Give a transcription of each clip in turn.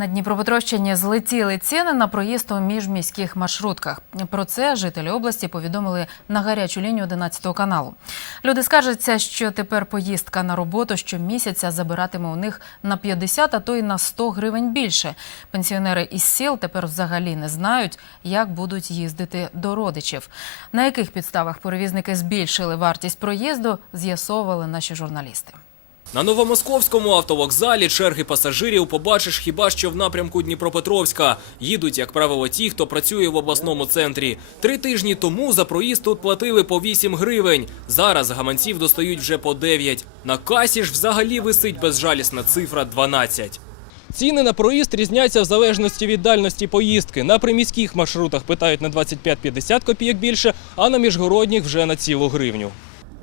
На Дніпропетровщині злетіли ціни на проїзд у міжміських маршрутках. Про це жителі області повідомили на гарячу лінію 11 каналу. Люди скаржаться, що тепер поїздка на роботу щомісяця забиратиме у них на 50, а то й на 100 гривень більше. Пенсіонери із сіл тепер взагалі не знають, як будуть їздити до родичів. На яких підставах перевізники збільшили вартість проїзду, з'ясовували наші журналісти. На новомосковському автовокзалі черги пасажирів побачиш хіба що в напрямку Дніпропетровська. Їдуть, як правило, ті, хто працює в обласному центрі. Три тижні тому за проїзд тут платили по 8 гривень. Зараз гаманців достають вже по 9. На касі ж взагалі висить безжалісна цифра 12. Ціни на проїзд різняться в залежності від дальності поїздки. На приміських маршрутах питають на 25-50 копійок більше, а на міжгородніх вже на цілу гривню.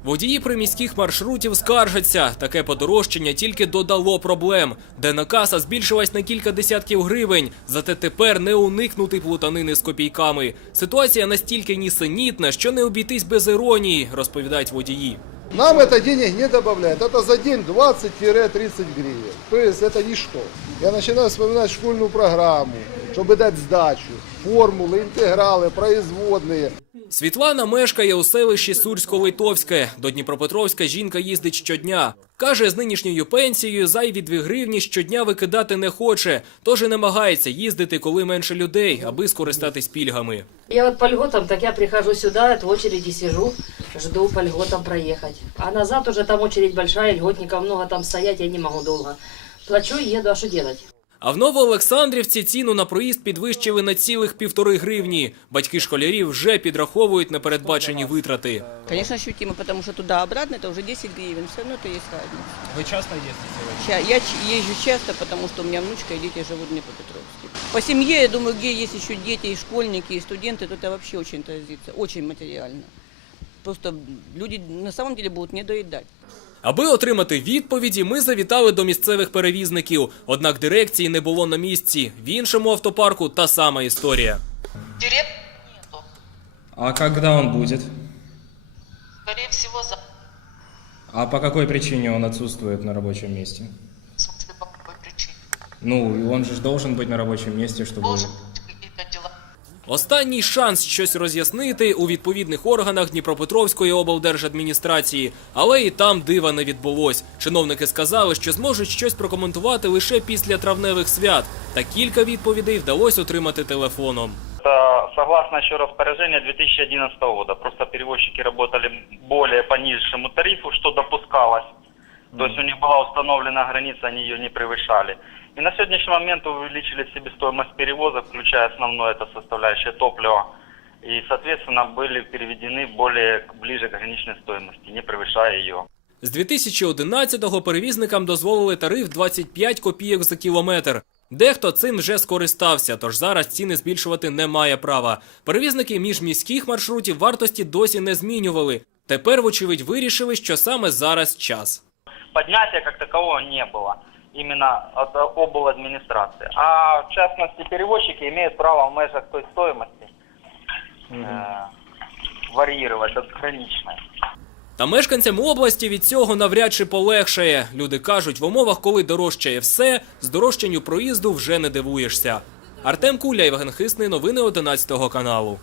Водії приміських маршрутів скаржаться. Таке подорожчання тільки додало проблем. Денна каса збільшилась на кілька десятків гривень. Зате тепер не уникнути плутанини з копійками. Ситуація настільки нісенітна, що не обійтись без іронії, розповідають водії. Нам это денег не добавляет. Это за день 20-30 гривен. То есть это ничто. Я начинаю вспоминать школьную программу, чтобы дать сдачу, формулы, интегралы, производные. Світлана мешкає у селищі Сурсько-Литовське. До Дніпропетровська жінка їздить щодня. Каже, з нинішньою пенсією зайві дві гривні щодня викидати не хоче, тож і намагається їздити, коли менше людей, аби скористатись пільгами. Я вот по льготам, так я прихожу сюда, вот в очереди сижу, жду по льготам проехать. А назад уже там очередь большая, льготников много, там стоять я не могу долго. Плачу и еду, а что делать? А в Новоолександрівці ціну на проїзд підвищили на цілих півтори гривні. Батьки школярів вже підраховують непередбачені витрати. Конечно, ощутимо, потому что туда-обратно это уже 10 гривен. Все равно это есть разница. Ви часто їздите? Ща- Я ч- езжу часто, потому что у меня внучка и дети живут в Днепропетровске. По семье, я думаю, где есть еще дети, и школьники, и студенты, то это вообще очень отразится, очень материально. Просто люди на самом деле будут не доедать. Аби отримати відповіді, ми завітали до місцевих перевізників. Однак дирекції не було на місці. В іншому автопарку та сама історія. Директора нету. А когда он будет? Скорее всего, за... А по какой причине он отсутствует на рабочем месте? В смысле, по какой причине? Ну, и он же должен быть на рабочем месте, чтобы... Должен быть какие-то дела. Останній шанс щось роз'яснити у відповідних органах Дніпропетровської облдержадміністрації, але і там дива не відбулось. Чиновники сказали, що зможуть щось прокоментувати лише після травневих свят. Та кілька відповідей вдалося отримати телефоном. Это согласно еще распоряжению 2011 года. Просто перевозчики работали более по низшему тарифу, что допускалось. То есть у них была установлена граница, они ее не превышали. И на сегодняшний момент увеличили себестоимость перевозок, включая основное это составляющее топлива. И, соответственно, были переведены более к- ближе к граничной стоимости, не превышая ее. З 2011-го перевізникам дозволили тариф 25 копійок за кілометр. Дехто цим вже скористався, тож зараз ціни збільшувати немає права. Перевізники міжміських маршрутів вартості досі не змінювали. Тепер, вочевидь, вирішили, що саме зараз час. Поднятия как такового не было именно от обл. администрации. А в частности перевозчики имеют право в межах той стоимости э, варьировать от граничной. Та мешканцям області від цього навряд чи полегшає. Люди кажуть, в умовах, коли дорожчає все, здорожчанню проїзду вже не дивуєшся. Артем Куля, Євген Хисний, новини 11 каналу.